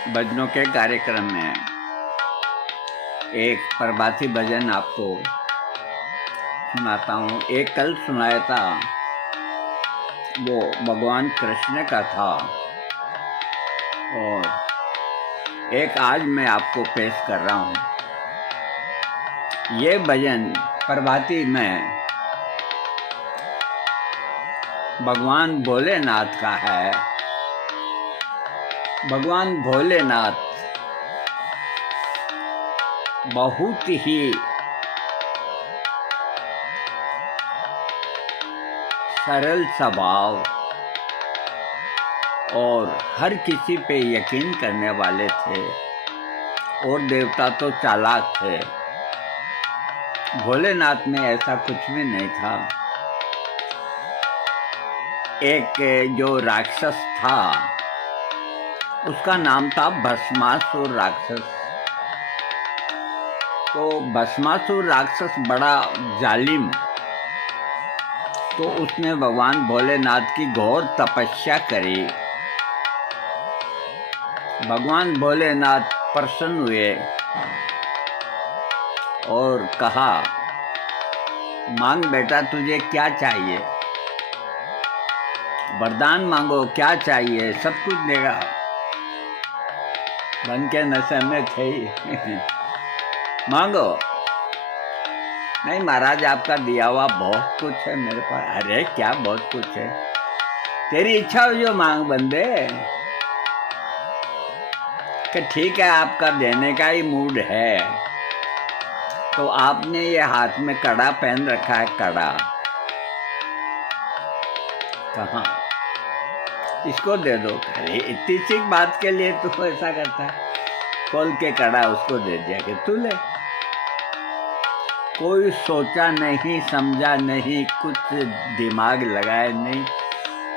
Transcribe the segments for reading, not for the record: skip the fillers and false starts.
भजनों के कार्यक्रम में एक प्रभाती भजन आपको सुनाता हूँ। एक कल सुनाया था, वो भगवान कृष्ण का था, और एक आज मैं आपको पेश कर रहा हूँ। ये भजन प्रभाती में भगवान भोलेनाथ का है। भगवान भोलेनाथ बहुत ही सरल स्वभाव और हर किसी पे यकीन करने वाले थे, और देवता तो चालाक थे। भोलेनाथ में ऐसा कुछ भी नहीं था। एक जो राक्षस था उसका नाम था भस्मासुर राक्षस। तो भस्मासुर राक्षस बड़ा जालिम, तो उसने भगवान भोलेनाथ की घोर तपस्या करी। भगवान भोलेनाथ प्रसन्न हुए और कहा, मांग बेटा, तुझे क्या चाहिए, वरदान मांगो, क्या चाहिए, सब कुछ देगा। बन के नशे में थे ही मांगो। नहीं महाराज, आपका दिया हुआ बहुत कुछ है मेरे पास। अरे क्या बहुत कुछ है, तेरी इच्छा हो जो मांग बंदे। कि ठीक है, आपका देने का ही मूड है। तो आपने ये हाथ में कड़ा पहन रखा है, कड़ा कहाँ, इसको दे दो। अरे इतनी सी बात के लिए तू ऐसा करता है। खोल के कड़ा उसको दे दिया कि तू ले। कोई सोचा नहीं, समझा नहीं, कुछ दिमाग लगाए नहीं,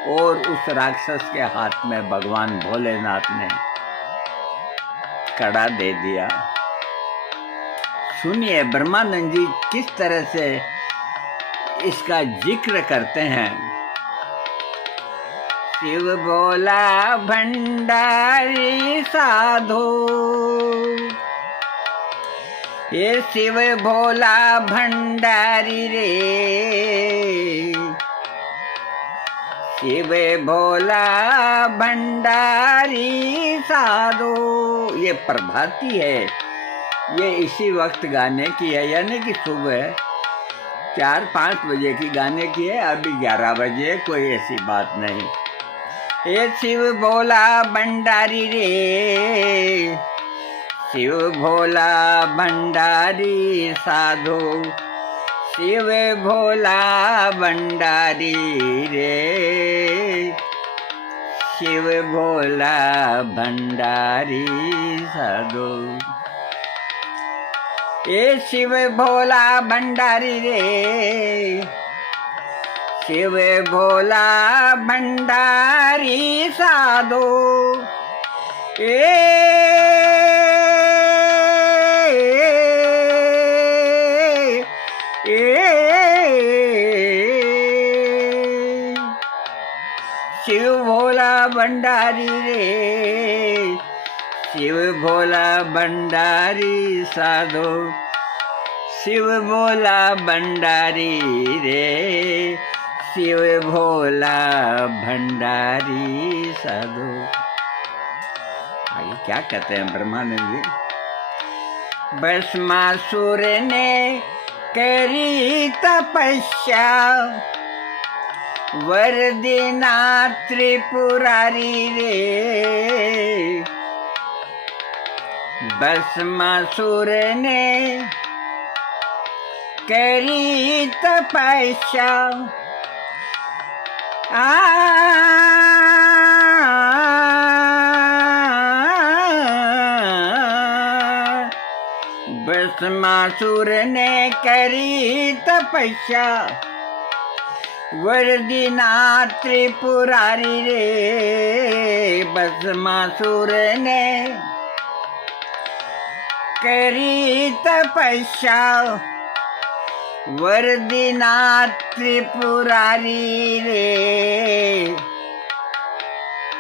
और उस राक्षस के हाथ में भगवान भोलेनाथ ने कड़ा दे दिया। सुनिए ब्रह्मानंद जी किस तरह से इसका जिक्र करते हैं। शिव भोला भंडारी साधो, ये शिव भोला भंडारी रे, शिव भोला भंडारी साधो। ये प्रभाती है, ये इसी वक्त गाने की है, यानी कि सुबह 4-5 बजे की गाने की है। अभी 11 बजे, कोई ऐसी बात नहीं। ये शिव भोला भंडारी रे, शिव भोला भंडारी साधो, शिव भोला भंडारी रे, शिव भोला भंडारी साधो। ये शिव भोला भंडारी रे, शिव भोला भंडारी साधो। शिव भोला भंडारी रे, शिव भोला भंडारी साधो, शिव भोला भंडारी रे, शिव भोला भंडारी साधो। आगे क्या कहते हैं ब्रह्मानंद जी। भस्मासुर ने करी तपस्या, वर देना त्रिपुरारी रे। भस्मासुर ने करी तपस्या, भस्मासुर ने करी तपस्या, वरदीना त्रिपुरारी रे। भस्मासुर ने करी तपस्या, वरदीना त्रिपुरारी रे।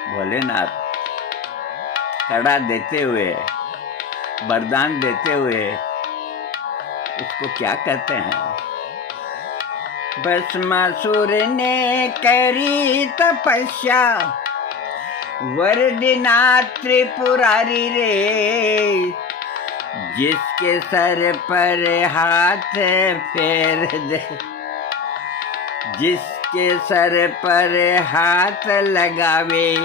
भोलेनाथ कड़ा देते हुए, वरदान देते हुए, उसको क्या कहते हैं? भस्मासुर ने करी तपस्या, वर दिना त्रिपुरारी रे, जिसके सर पर हाथ फेर दे, जिसके सर पर हाथ लगावे,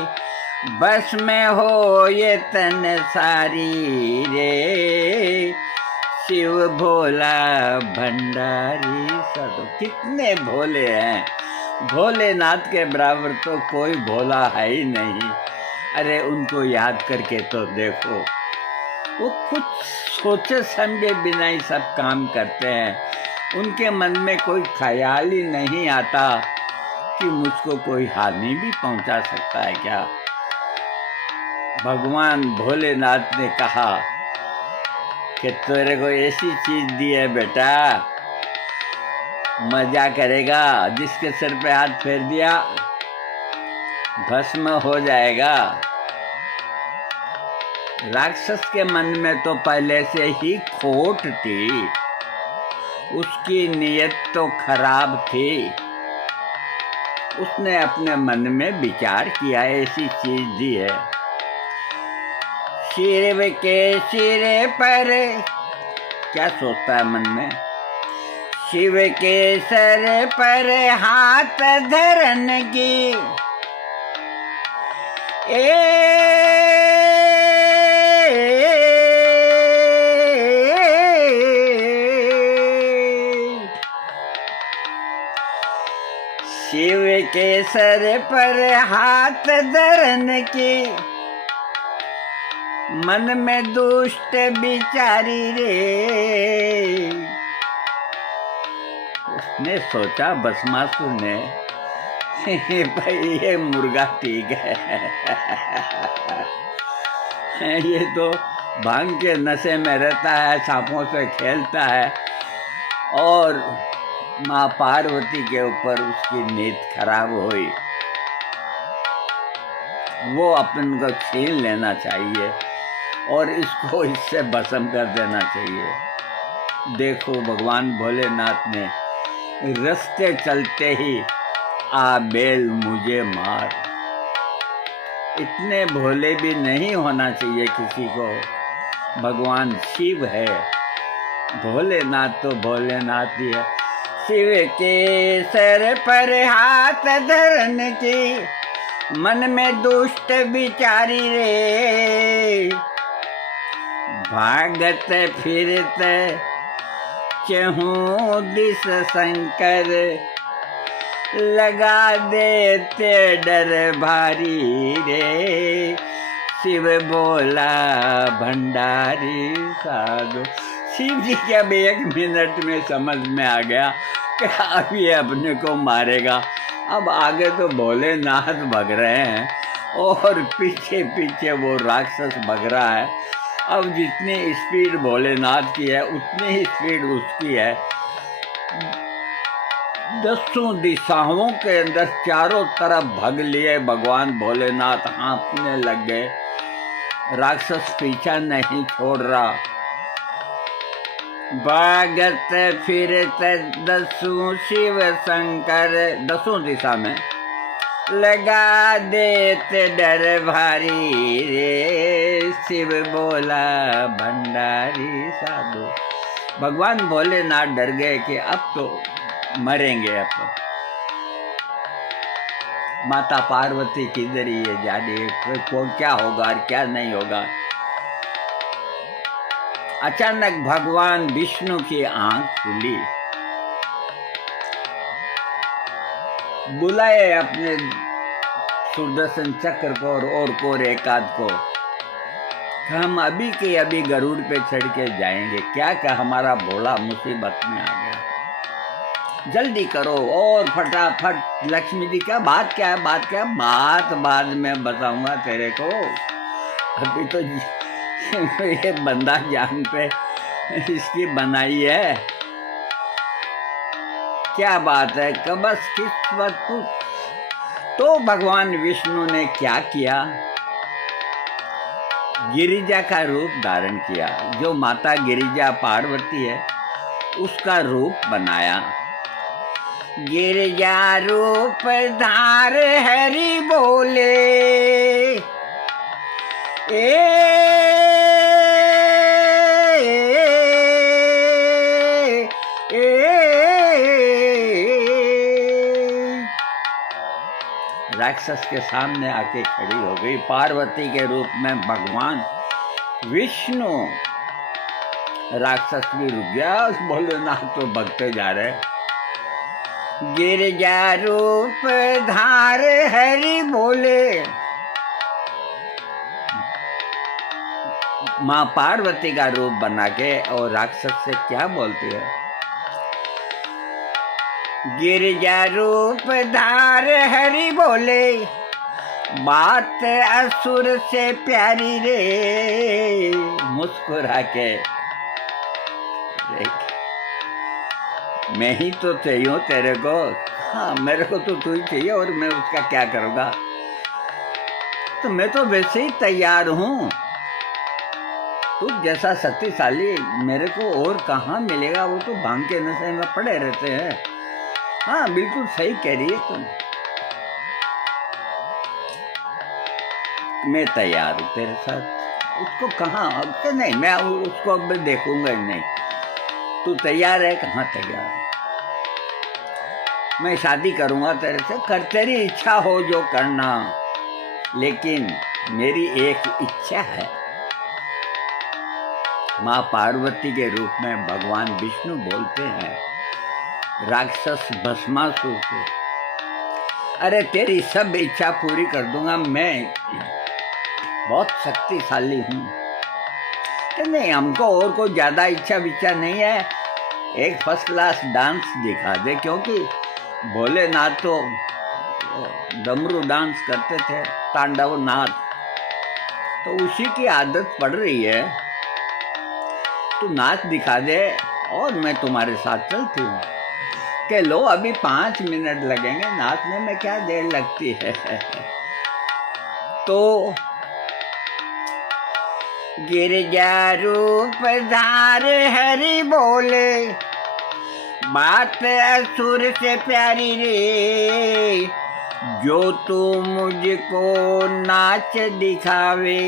बस में हो ये तन सारी रे, शिव भोला भंडारी सदो। कितने भोले हैं, भोलेनाथ के बराबर तो कोई भोला है ही नहीं। अरे उनको याद करके तो देखो, वो कुछ सोचे समझे बिना ही सब काम करते हैं। उनके मन में कोई ख्याल ही नहीं आता कि मुझको कोई हानि भी पहुंचा सकता है क्या। भगवान भोलेनाथ ने कहा कि तेरे को ऐसी चीज दी है बेटा, मजा करेगा, जिसके सिर पे हाथ फेर दिया भस्म हो जाएगा। राक्षस के मन में तो पहले से ही खोट थी, उसकी नीयत तो खराब थी। उसने अपने मन में विचार किया, ऐसी चीज दी है। शिव के सिरे पर क्या सोचता है मन में? शिव के सर पर हाथ धरन की शिव के सर पर हाथ धरन की, मन में दुष्ट बिचारी रे। उसने सोचा, भस्मासुर ने, भाई ये मुर्गा ठीक है, ये तो भांग के नशे में रहता है, सांपों से खेलता है, और माँ पार्वती के ऊपर उसकी नीयत खराब हुई। वो अपन को छीन लेना चाहिए और इसको इससे भस्म कर देना चाहिए। देखो भगवान भोलेनाथ ने रास्ते चलते ही आ बेल मुझे मार। इतने भोले भी नहीं होना चाहिए किसी को। भगवान शिव है, भोलेनाथ तो भोलेनाथ ही है। शिव के सर पर हाथ धरन की, मन में दुष्ट विचारी रे। भागत फिरत चहूं दिस शंकर, लगा देते डर भारी रे। शिव बोला भंडारी साधु। शिव जी के अब 1 मिनट में समझ में आ गया कि अब ये अपने को मारेगा। अब आगे तो भोलेनाथ भग रहे हैं और पीछे पीछे वो राक्षस भग रहा है। अब जितनी स्पीड भोलेनाथ की है उतनी ही स्पीड उसकी है। 10 दिशाओं के अंदर चारों तरफ भग लिए भगवान भोलेनाथ, हाँफने लग गए। राक्षस पीछा नहीं छोड़ रहा। भागत फिरत 10 शिव शंकर, 10 दिशा में लगा देते डर भारी रे। शिव बोला भंडारी साधु। भगवान भोलेनाथ डर गए कि अब तो मरेंगे। अब माता पार्वती किधर ही है, जाने को क्या होगा और क्या नहीं होगा। अचानक भगवान विष्णु की आंख खुली। बुलाए अपने सुदर्शन चक्र को और को एकाद को। हम अभी के अभी गरुड़ पे चढ़ के जाएंगे। क्या हमारा भोला मुसीबत में आ गया, जल्दी करो और फटाफट। लक्ष्मी जी क्या बात है? बात बाद में बताऊंगा तेरे को। अभी तो ये बंदा जान पे इसकी बनाई है। क्या बात है? बस किस्मत पूछ। तो भगवान विष्णु ने क्या किया? गिरिजा का रूप धारण किया। जो माता गिरिजा पार्वती है उसका रूप बनाया। गिरिजा रूप धार हरि बोले, राक्षस के सामने आके खड़ी हो गई पार्वती के रूप में भगवान विष्णु। राक्षस भी रुक गया, बोले ना तो भगते जा रहे। गिरजा रूप धार हरि बोले, माँ पार्वती का रूप बना के और राक्षस से क्या बोलती है? गिरजा रूप धार हरि बोले, बात असुर से प्यारी रे। मुस्कुरा के, मैं ही तो चाहिए तेरे को, हाँ मेरे को तो तू ही चाहिए और मैं उसका क्या करूँगा? तो मैं तो वैसे ही तैयार हूँ। तू जैसा शक्तिशाली मेरे को और कहाँ मिलेगा? वो तो भांग के नशे में पड़े रहते हैं। हाँ बिल्कुल सही कह रही है तुम। मैं तैयार हूँ तेरे साथ। उसको कहाँ? नहीं, मैं उसको अब देखूंगा नहीं। तू तैयार है? कहाँ तैयार है? मैं शादी करूंगा तेरे से। कर, तेरी इच्छा हो जो करना, लेकिन मेरी एक इच्छा है। माँ पार्वती के रूप में भगवान विष्णु बोलते हैं राक्षस भस्मासुर को, अरे तेरी सब इच्छा पूरी कर दूंगा, मैं बहुत शक्तिशाली हूँ। कि नहीं, हमको और कोई ज्यादा इच्छा विच्छा नहीं है, एक फर्स्ट क्लास डांस दिखा दे। क्योंकि भोलेनाथ तो डमरू डांस करते थे, तांडव नाथ, तो उसी की आदत पड़ रही है। तू नाच दिखा दे और मैं तुम्हारे साथ चलती हूँ। कि लो अभी 5 मिनट लगेंगे, नाचने में क्या देर लगती है। तो गिरजा रूप धार हरि बोले, बात असुर से प्यारी रे। जो तू मुझको नाच दिखावे,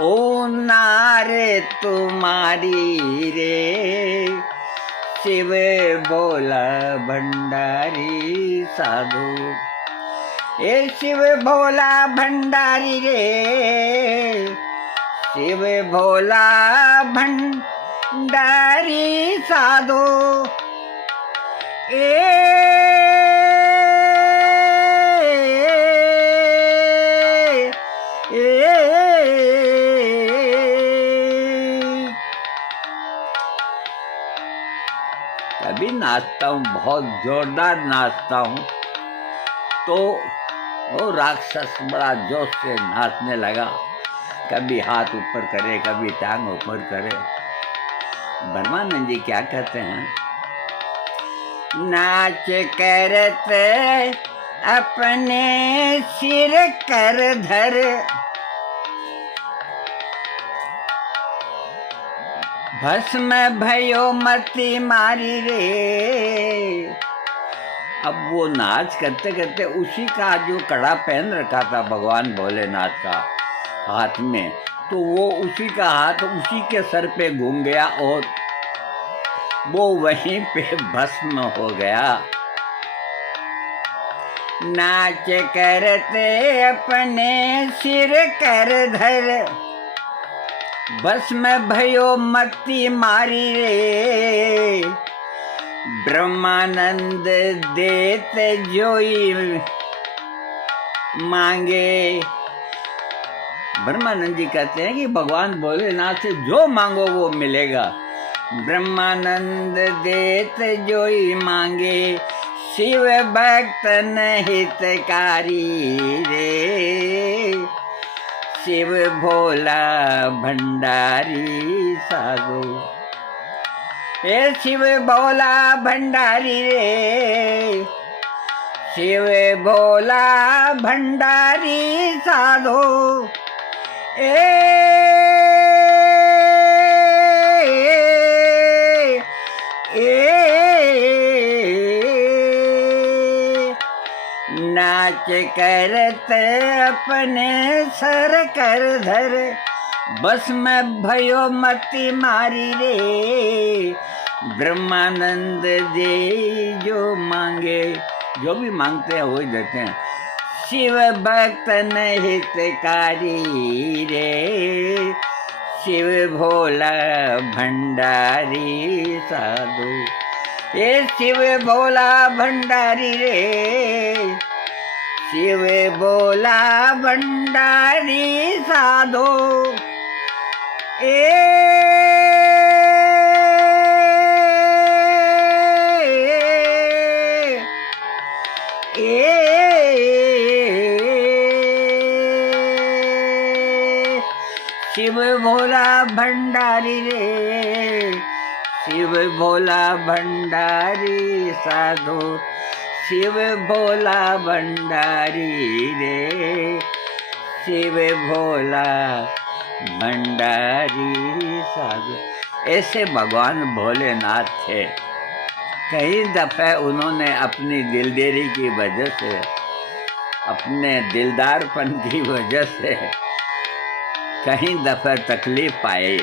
ओ नारे तुम्हारी रे। शिव बोला भंडारी साधु, ए शिव भोला भंडारी रे। शिव भोला भंडारी साधु, कभी नाचता हूँ, बहुत जोरदार नाचता हूँ। तो वो राक्षस बड़ा जोश से नाचने लगा, कभी हाथ ऊपर करे, कभी टांग ऊपर करे। ब्रह्मानंद जी क्या कहते हैं? नाच करते अपने सिर कर धर, भस्म भयो मती मारी रे। अब वो नाच करते करते उसी का जो कड़ा पहन रखा था भगवान भोलेनाथ का हाथ में, तो वो उसी का हाथ उसी के सर पे घूम गया और वो वहीं पे भस्म हो गया। नाच करते अपने सिर कर धर, भस्म भयो मती मारी रे। ब्रह्मानंद देत जोई मांगे। ब्रह्मानंद जी कहते हैं कि भगवान भोलेनाथ से जो मांगो वो मिलेगा। ब्रह्मानंद देत जोई मांगे, शिव भक्तन हितकारी रे। शिव भोला भंडारी साधु, ए शिव भोला भंडारी रे। शिव भोला भंडारी साधु, नाच करत अपने सर कर धर, बस में भयो मति मारी रे। ब्रह्मानंद जी जो मांगे, जो भी मांगते हैं वही देते हैं। शिव भक्तन हितकारी रे, शिव भोला भंडारी साधु। ये शिव भोला भंडारी रे, शिव भोला भंडारी साधु। शिव भोला भंडारी रे, शिव भोला भंडारी साधु। शिव भोला भंडारी रे, शिव भोला भंडारी साधु। ऐसे भगवान भोलेनाथ थे। कई दफे उन्होंने अपनी दिलदारी की वजह से, अपने दिलदारपन की वजह से कहीं दफे तकलीफ पाए।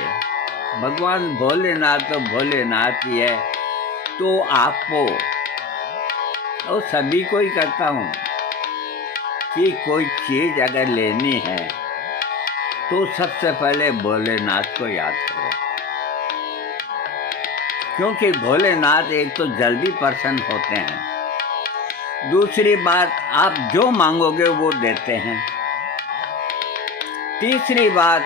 भगवान भोलेनाथ तो भोलेनाथ ही है। तो आपको तो सभी को ही करता हूँ कि कोई चीज अगर लेनी है तो सबसे पहले भोलेनाथ को याद करो, क्योंकि भोलेनाथ एक तो जल्दी प्रसन्न होते हैं, दूसरी बात आप जो मांगोगे वो देते हैं, तीसरी बात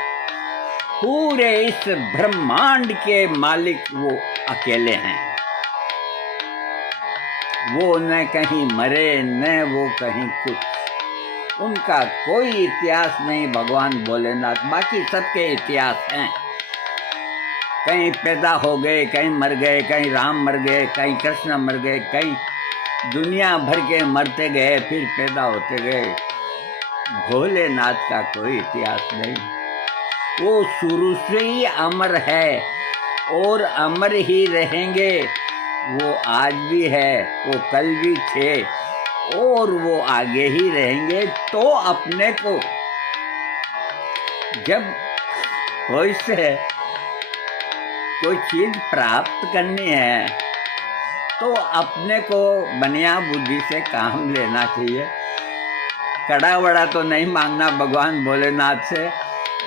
पूरे इस ब्रह्मांड के मालिक वो अकेले हैं। वो न कहीं मरे न वो कहीं कुछ, उनका कोई इतिहास नहीं भगवान भोलेनाथ। बाकी सबके इतिहास हैं, कहीं पैदा हो गए, कहीं मर गए, कहीं राम मर गए, कहीं कृष्ण मर गए, कहीं दुनिया भर के मरते गए फिर पैदा होते गए। भोलेनाथ का कोई इतिहास नहीं। वो शुरू से ही अमर है और अमर ही रहेंगे। वो आज भी है, वो कल भी थे और वो आगे ही रहेंगे। तो अपने को जब कोई से कोई चीज प्राप्त करनी है तो अपने को बनिया बुद्धि से काम लेना चाहिए। कड़ा वड़ा तो नहीं मांगना भगवान भोलेनाथ से।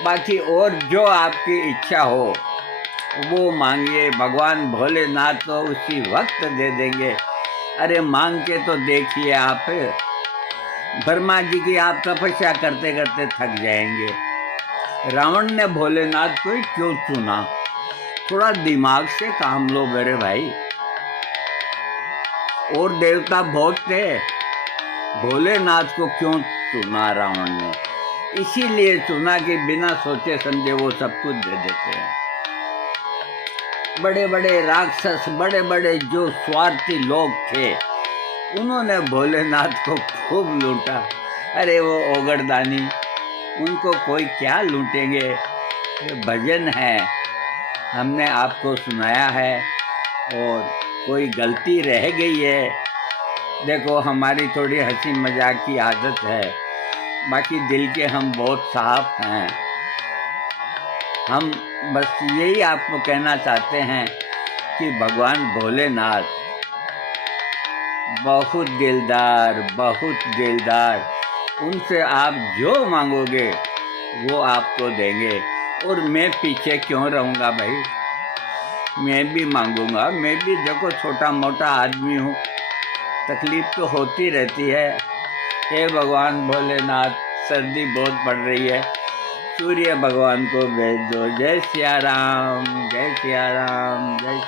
बाकी और जो आपकी इच्छा हो वो मांगिए, भगवान भोलेनाथ तो उसी वक्त दे देंगे। अरे मांग के तो देखिए आप, ब्रह्मा जी की आप तपस्या करते करते थक जाएंगे। रावण ने भोलेनाथ को ही क्यों चुना? थोड़ा दिमाग से काम लो मेरे भाई। और देवता बहुत थे, भोलेनाथ को क्यों चुना रावण ने? इसीलिए चुना कि बिना सोचे समझे वो सब कुछ दे देते हैं। बड़े बड़े राक्षस, बड़े बड़े जो स्वार्थी लोग थे, उन्होंने भोलेनाथ को खूब लूटा। अरे वो ओगड़दानी, उनको कोई क्या लूटेंगे? ये भजन है, हमने आपको सुनाया है। और कोई गलती रह गई है, देखो हमारी थोड़ी हंसी मजाक की आदत है, बाकी दिल के हम बहुत साफ हैं। हम बस यही आपको कहना चाहते हैं कि भगवान भोलेनाथ बहुत दिलदार, बहुत दिलदार। उनसे आप जो मांगोगे वो आपको देंगे। और मैं पीछे क्यों रहूँगा भाई? मैं भी मांगूंगा। मैं भी देखो छोटा मोटा आदमी हूँ, तकलीफ तो होती रहती है। हे भगवान भोलेनाथ, सर्दी बहुत पड़ रही है, सूर्य भगवान को भेज दो। जय सिया राम, जय सिया राम, जय